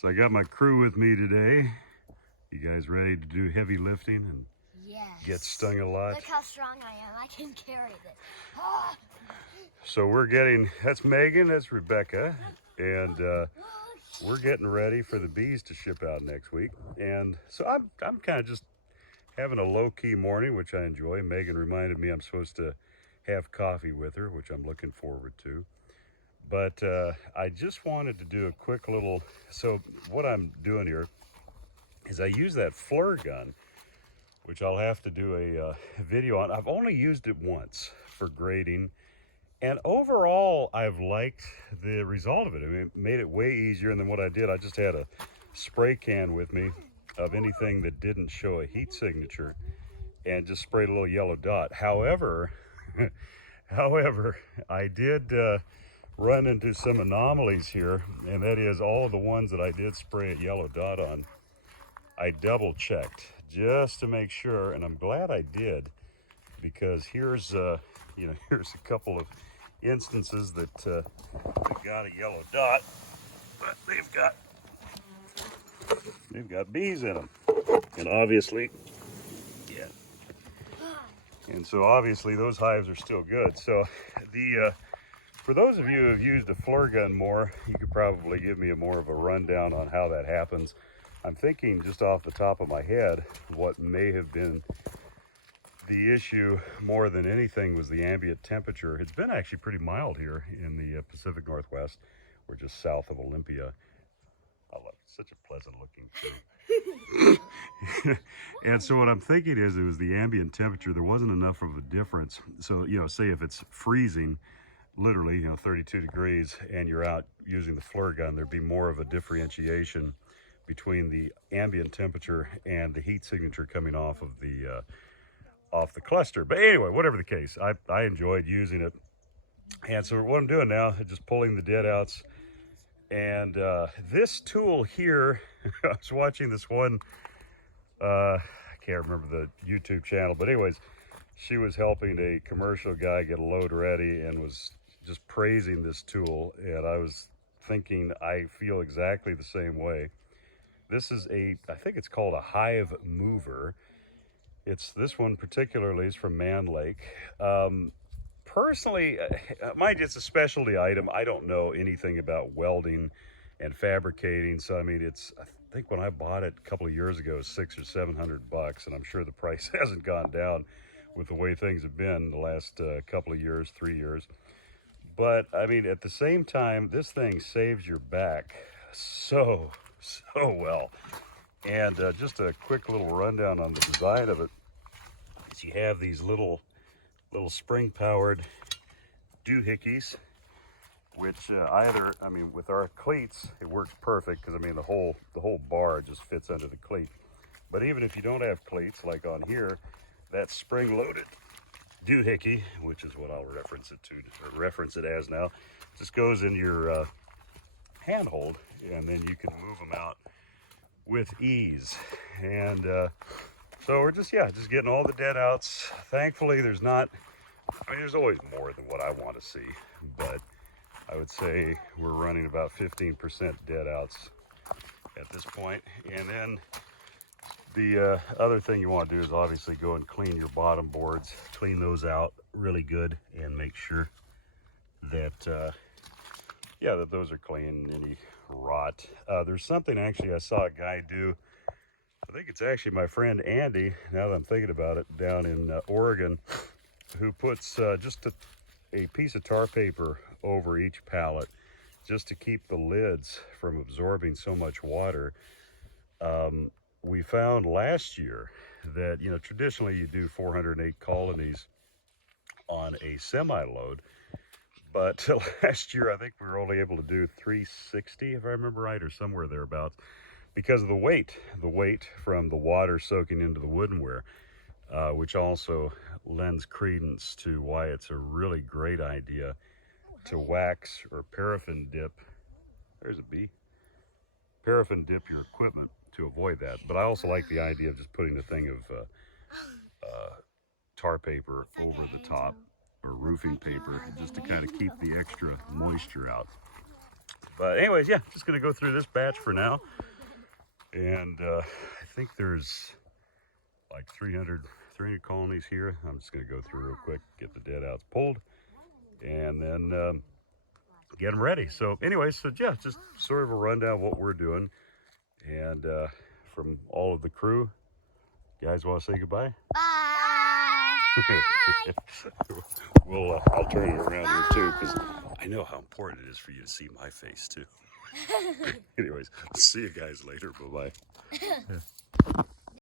So I got my crew with me today. You guys ready to do heavy lifting and get stung a lot? Look how strong I am. I can carry this. So we're getting, that's Megan, that's Rebecca, and we're getting ready for the bees to ship out next week. And so I'm kind of just having a low-key morning, which I enjoy. Megan reminded me I'm supposed to have coffee with her, which I'm looking forward to. But I just wanted to do a quick little, so what I'm doing here is I use that FLIR gun, which I'll have to do a video on. I've only used it once for grading, and overall I've liked the result of it. I mean, it made it way easier than what I did. I just had a spray can with me of anything that didn't show a heat signature and just sprayed a little yellow dot. However, I did run into some anomalies here, and that is all of the ones that I did spray a yellow dot on, I double checked just to make sure, and I'm glad I did, because here's here's a couple of instances that got a yellow dot, but they've got bees in them, and obviously, and so obviously those hives are still good. So the for those of you who have used a FLIR gun more, you could probably give me more of a rundown on how that happens. I'm thinking just off the top of my head, what may have been the issue more than anything was the ambient temperature. It's been actually pretty mild here in the Pacific Northwest. We're just south of Olympia. I love it. Such a pleasant looking food. And so what I'm thinking is it was the ambient temperature. There wasn't enough of a difference. So, say if it's freezing, literally, 32 degrees, and you're out using the FLIR gun, there'd be more of a differentiation between the ambient temperature and the heat signature coming off of the cluster. But anyway, whatever the case, I enjoyed using it. And so what I'm doing now is just pulling the dead outs. And this tool here, I was watching this one, I can't remember the YouTube channel, but anyways, she was helping a commercial guy get a load ready and was just praising this tool, and I was thinking I feel exactly the same way. This is I think it's called a Hive mover. This one particularly is from Man Lake. Personally, mind you, it's a specialty item. I don't know anything about welding and fabricating, so I mean, I think when I bought it a couple of years ago, it was $600 or $700, and I'm sure the price hasn't gone down with the way things have been the last couple of years, 3 years. But I mean, at the same time, this thing saves your back so well. And just a quick little rundown on the design of it is you have these little spring-powered doohickeys, which with our cleats, it works perfect, because I mean the whole bar just fits under the cleat. But even if you don't have cleats, like on here, that spring-loaded doohickey, which is what I'll reference it as now, just goes in your handhold, and then you can move them out with ease. And so we're just getting all the dead outs. Thankfully, there's always more than what I want to see, but I would say we're running about 15% dead outs at this point. And then the other thing you want to do is obviously go and clean your bottom boards, clean those out really good, and make sure that that those are clean, any rot. There's something actually I saw a guy do, I think it's actually my friend Andy, now that I'm thinking about it, down in Oregon, who puts just a piece of tar paper over each pallet just to keep the lids from absorbing so much water. We found last year that, traditionally you do 408 colonies on a semi-load, but last year I think we were only able to do 360, if I remember right, or somewhere thereabouts, because of the weight from the water soaking into the woodenware, which also lends credence to why it's a really great idea to wax or paraffin dip. There's a bee. Paraffin dip your equipment to avoid that. But I also like the idea of just putting a thing of tar paper over the top, or roofing paper, just to kind of keep the extra moisture out. But anyways, yeah, just gonna go through this batch for now. And I think there's like 300 colonies here. I'm just gonna go through real quick, get the dead outs pulled, and then get them ready. So anyways, so yeah, just sort of a rundown of what we're doing. And from all of the crew, guys want to say goodbye? Bye. I'll turn it around here too, because I know how important it is for you to see my face too. Anyways, see you guys later. Bye-bye.